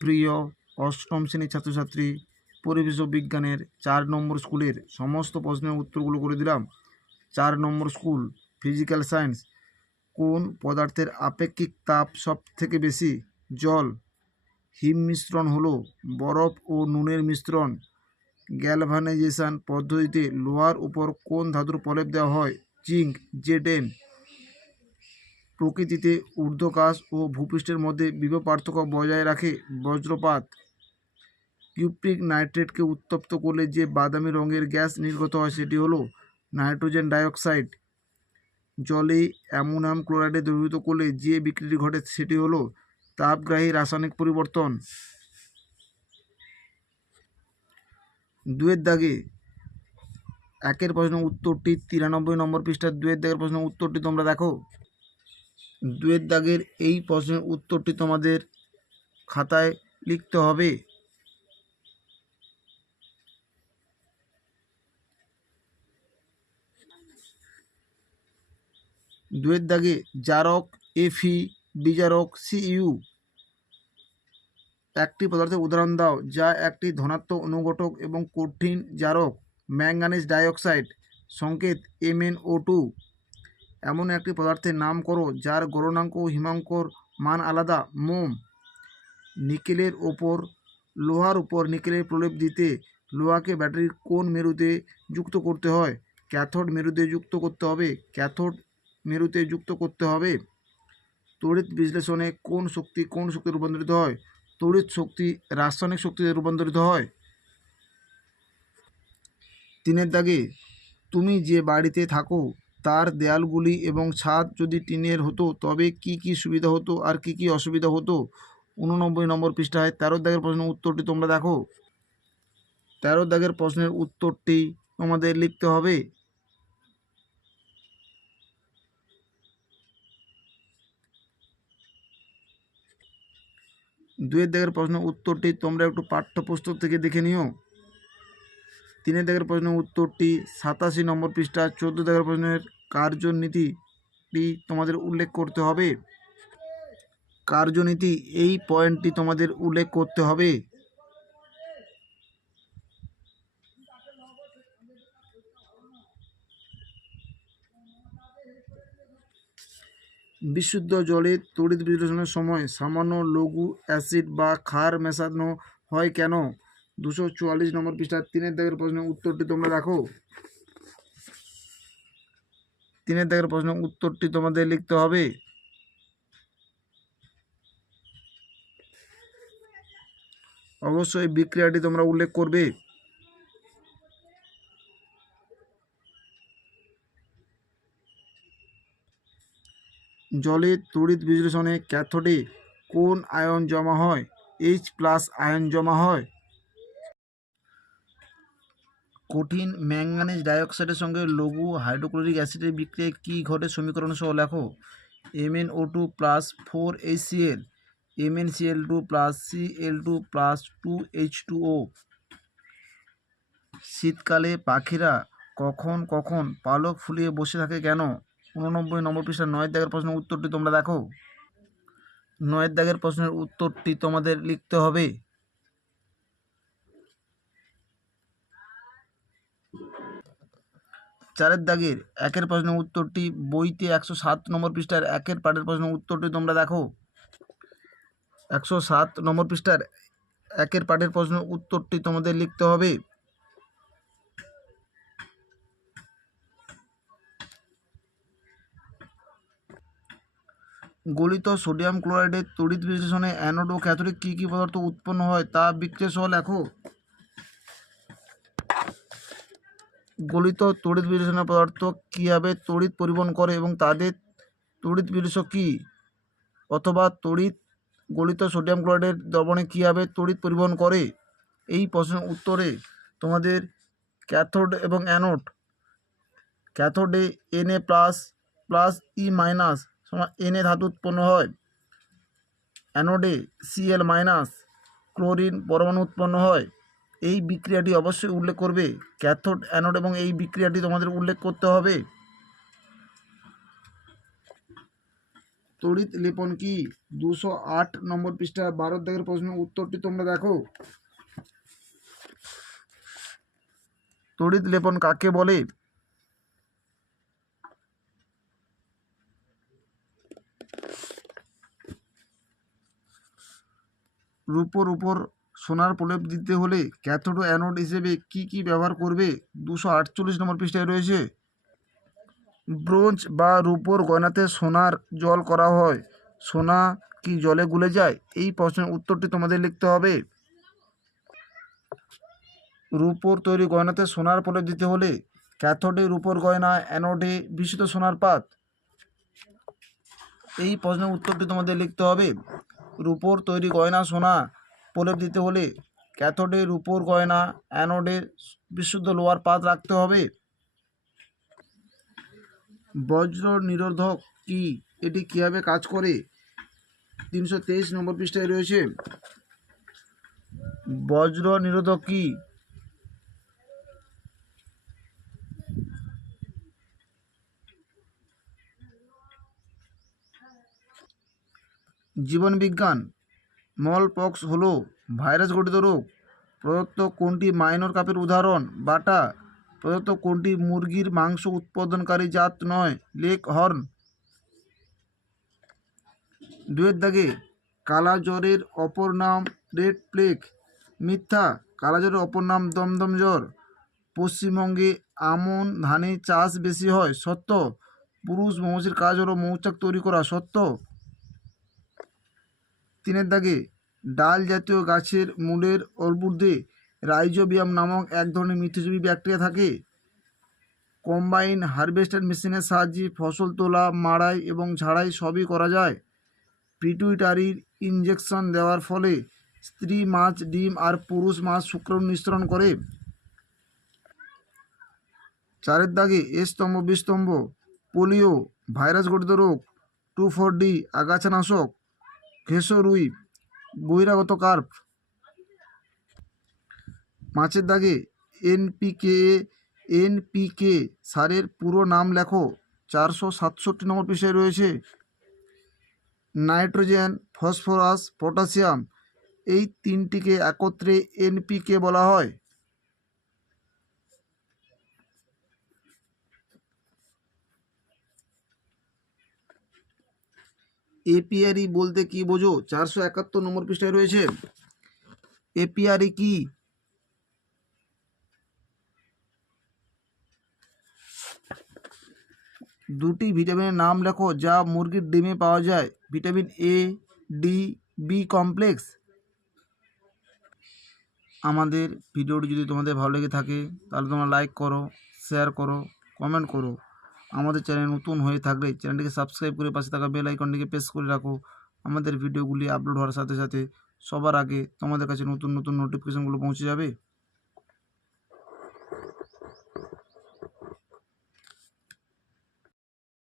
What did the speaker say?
প্রিয় অষ্টম শ্রেণির ছাত্রছাত্রী, পরিবেশ বিজ্ঞানের চার নম্বর স্কুলের সমস্ত প্রশ্নের উত্তরগুলো করে দিলাম। চার নম্বর স্কুল ফিজিক্যাল সায়েন্স কোন পদার্থের আপেক্ষিক তাপ সব থেকে বেশি? জল, হিম মিশ্রণ হলো বরফ ও নুনের মিশ্রণ। গ্যালভানাইজেশন পদ্ধতিতে লোহার উপর কোন ধাতুর প্রলেপ দেওয়া হয়? জিঙ্ক, জেডেন প্রকৃতিতে ঊর্ধ্বকাশ ও ভূপৃষ্ঠের মধ্যে বিভব পার্থক্য বজায় রাখে বজ্রপাত। কিউপ্রিক নাইট্রেটকে উত্তপ্ত করলে যে বাদামি রঙের গ্যাস নির্গত হয় সেটি হলো নাইট্রোজেন ডাইঅক্সাইড। জলে অ্যামোনিয়াম ক্লোরাইডে দ্রবীভূত করলে যে বিক্রিটি ঘটে সেটি হলো তাপগ্রাহী রাসায়নিক পরিবর্তন। দুয়ের দাগে একের প্রশ্ন উত্তরটি তিরানব্বই নম্বর পৃষ্ঠার দুয়ের দাগের প্রশ্ন উত্তরটি তোমরা দেখো। দুয়ের দাগের এই প্রশ্নের উত্তরটি তোমাদের খাতায় লিখতে হবে। দুয়ের দাগে জারক এফি বিজারক, সিইউ একটি পদার্থের উদাহরণ দাও, যা একটি ধনাত্মক অনুঘটক এবং কঠিন জারক ম্যাঙ্গানিজ ডাইঅক্সাইড। সংকেত, এমএনও টু। এমন একটি পদার্থের নাম করো, যার গলনাঙ্ক ও হিমাঙ্কর মান আলাদা। মোম, নিকেলের ওপর, লোহার উপর নিকেলের প্রলেপ দিতে লোহাকে ব্যাটারির কোন মেরুতে যুক্ত করতে হয়? ক্যাথোড মেরুতে যুক্ত করতে হবে। ক্যাথোড মেরুতে যুক্ত করতে হবে। তড়িৎ বিশ্লেষণে কোন শক্তি কোন শক্তি রূপান্তরিত হয়? তড়িৎ শক্তি রাসায়নিক শক্তিতে রূপান্তরিত হয়। তিনের দাগে, তুমি যে বাড়িতে থাকো তার দেয়ালগুলি এবং ছাদ যদি টিনের হতো, তবে কি কি সুবিধা হতো আর কি কি অসুবিধা হতো? উননব্বই নম্বর পৃষ্ঠায় তেরো দাগের প্রশ্নের উত্তরটি তোমরা দেখো। তেরো দাগের প্রশ্নের উত্তরটি তোমাদের লিখতে হবে। দুয়ের দাগের প্রশ্নের উত্তরটি তোমরা একটু পাঠ্যপুস্তক থেকে দেখে নিও। তিনের দাগের প্রশ্নের উত্তরটি সাতাশি নম্বর পৃষ্ঠা, চোদ্দ দাগের প্রশ্নের কার্যনীতিটি তোমাদের উল্লেখ করতে হবে। কার্যনীতি এই পয়েন্টটি তোমাদের উল্লেখ করতে হবে। বিশুদ্ধ জলে তড়িৎ বিশ্লেষণের সময় সামান্য লঘু অ্যাসিড বা ক্ষার মেশানো হয় কেন? দুশো চুয়াল্লিশ নম্বর পৃষ্ঠার তিনের দাগের প্রশ্নের উত্তরটি তোমরা দেখো তিনের দাগের প্রশ্নের উত্তরটি তোমাদের লিখতে হবে। অবশ্যই বিক্রিয়াটি তোমরা উল্লেখ করবে। জলে তড়িৎ বিশ্লেষণে ক্যাথোডে কোন আয়ন জমা হয়? এইচ প্লাস আয়ন জমা হয়? কঠিন ম্যাঙ্গানিজ ডাইঅক্সাইডের সঙ্গে লঘু হাইড্রোক্লোরিক অ্যাসিডের বিক্রিয়ায় কী ঘটে সমীকরণ সহ লেখো O two plus four HCl MnCl two plus Cl two plus two H two O শীতকালে পাখিরা কখন কখন পালক ফুলিয়ে বসে থাকে কেন? উননব্বই নম্বর পৃষ্ঠার নয় দাগের প্রশ্নের উত্তরটি তোমরা দেখো। নয়ের দাগের প্রশ্নের উত্তরটি তোমাদের লিখতে হবে। চারের দাগের একের প্রশ্নের উত্তরটি বইতে একশো সাত নম্বর পৃষ্ঠার একের পাঠের প্রশ্নের উত্তরটি তোমরা দেখো। একশো সাত নম্বর পৃষ্ঠার একের পাঠের প্রশ্নের উত্তরটি তোমাদের লিখতে হবে। গলিত সোডিয়াম ক্লোরাইডের তড়িৎ বিশ্লেষণে অ্যানোড ও ক্যাথোডিক কী কী পদার্থ উৎপন্ন হয় তা বিক্রিয়া সহ লেখো। গলিত তড়িৎ বিশ্লেষণের পদার্থ কীভাবে তড়িৎ পরিবহন করে এবং তাদের তড়িৎ বিশ্লেষক কী? অথবা তড়িৎ গলিত সোডিয়াম ক্লোরাইডের দ্রবণে কীভাবে তড়িৎ পরিবহন করে? এই প্রশ্নের উত্তরে তোমাদের ক্যাথোড এবং anode. ক্যাথোডে N A plus plus E minus সমান এনএ ধাতু উৎপন্ন হয়। অ্যানোডে সিএল মাইনাস ক্লোরিন পরমাণু উৎপন্ন হয়। এই বিক্রিয়াটি অবশ্যই উল্লেখ করবে। ক্যাথোড, অ্যানোড এবং এই বিক্রিয়াটি তোমাদের উল্লেখ করতে হবে। তড়িৎ লেপন কি? দুশো আট নম্বর পৃষ্ঠা, বারো দাগের প্রশ্ন উত্তরটি তোমরা দেখো। তড়িৎ লেপন কাকে বলে? রূপোর উপর সোনার প্রলেপ দিতে হলে ক্যাথোড অ্যানোড হিসেবে কি কি ব্যবহার করবে? দুশো আটচল্লিশ নম্বর পৃষ্ঠায় রয়েছে। ব্রোঞ্জ বা রূপোর গয়নাতে সোনার জল করা হয়। সোনা কি জলে গুলে যায়? এই প্রশ্নের উত্তরটি তোমাদের লিখতে হবে। রূপোর তৈরি গয়নাতে সোনার প্রলেপ দিতে হলে ক্যাথোডে রূপোর গয়না, অ্যানোডে বিশুদ্ধ সোনার পাত। এই প্রশ্নের উত্তরটি তোমাদের লিখতে হবে। রূপোর তৈরি গয়না, সোনা প্রলেপ দিতে হলে ক্যাথোডে রূপোর গয়না, অ্যানোডে বিশুদ্ধ লোয়ার পাত রাখতে হবে। বজ্র নিরোধক কি? এটি কীভাবে কাজ করে? তিনশো তেইশ নম্বর পৃষ্ঠায় রয়েছে। বজ্র নিরোধক কি? জীবনবিজ্ঞান মলপক্স হলো ভাইরাস ঘটিত রোগ। প্রদত্ত কোনটি মাইনর কাপের উদাহরণ? বাটা। প্রদত্ত কোনটি মুরগির মাংস উৎপাদনকারী জাত নয়? Leghorn. দুয়ের দাগে কালা জ্বরের অপর নাম রেড প্লেগ মিথ্যা কালা জ্বরের অপর নাম দমদম জ্বর। পশ্চিমবঙ্গে আমন ধানে চাষ বেশি হয়, সত্য। পুরুষ মৌমাছির কাজ হলো মৌচাক তৈরি করা, সত্য। তিনের দাগে ডাল জাতীয় গাছের মূলের অর্বুদে রাইজোবিয়াম নামক এক ধরনের মিথ্যজীবী ব্যাকটেরিয়া থাকে। কম্বাইন হারভেস্টার মেশিনের সাহায্যে ফসল তোলা, মাড়াই এবং ঝাড়াই সবই করা যায়। পিটুইটারির ইঞ্জেকশন দেওয়ার ফলে স্ত্রী মাছ, ডিম আর পুরুষ মাছ শুক্রাণু নিঃসরণ করে। চারের দাগে এ স্তম্ভ বিস্তম্ভ পোলিও, ভাইরাস ঘটিত রোগ, টু ফোর ডি, আগাছানাশক ঘেসরুই বহিরাগত কার্প। পাঁচের দাগে এনপিকে এনপিকে সারের পুরো নাম লেখো। চারশো সাতষট্টি নম্বর পৃষ্ঠায় রয়েছে। নাইট্রোজেন, ফসফরাস, পটাশিয়াম, এই তিনটিকে একত্রে এনপিকে বলা হয়। এপিআরই বলতে কি বোঝো? চারশো একাত্তর নম্বর পৃষ্ঠায় রয়েছে। এপিআরই কি? দুটি ভিটামিনের নাম লেখো যা মুরগির ডিমে পাওয়া যায়। Vitamin A D B complex. আমাদের ভিডিওটি যদি তোমাদের ভালো লেগে থাকে, তাহলে তোমরা লাইক করো, শেয়ার করো, কমেন্ট করো। আমাদের চ্যানেল নতুন হয়ে থাকলে চ্যানেলটিকে সাবস্ক্রাইব করে পাশে থাকা বেল আইকনটিকে প্রেস করে রাখো। আমাদের ভিডিওগুলি আপলোড হওয়ার সাথে সাথে সবার আগে তোমাদের কাছে নতুন নতুন নোটিফিকেশানগুলো পৌঁছে যাবে।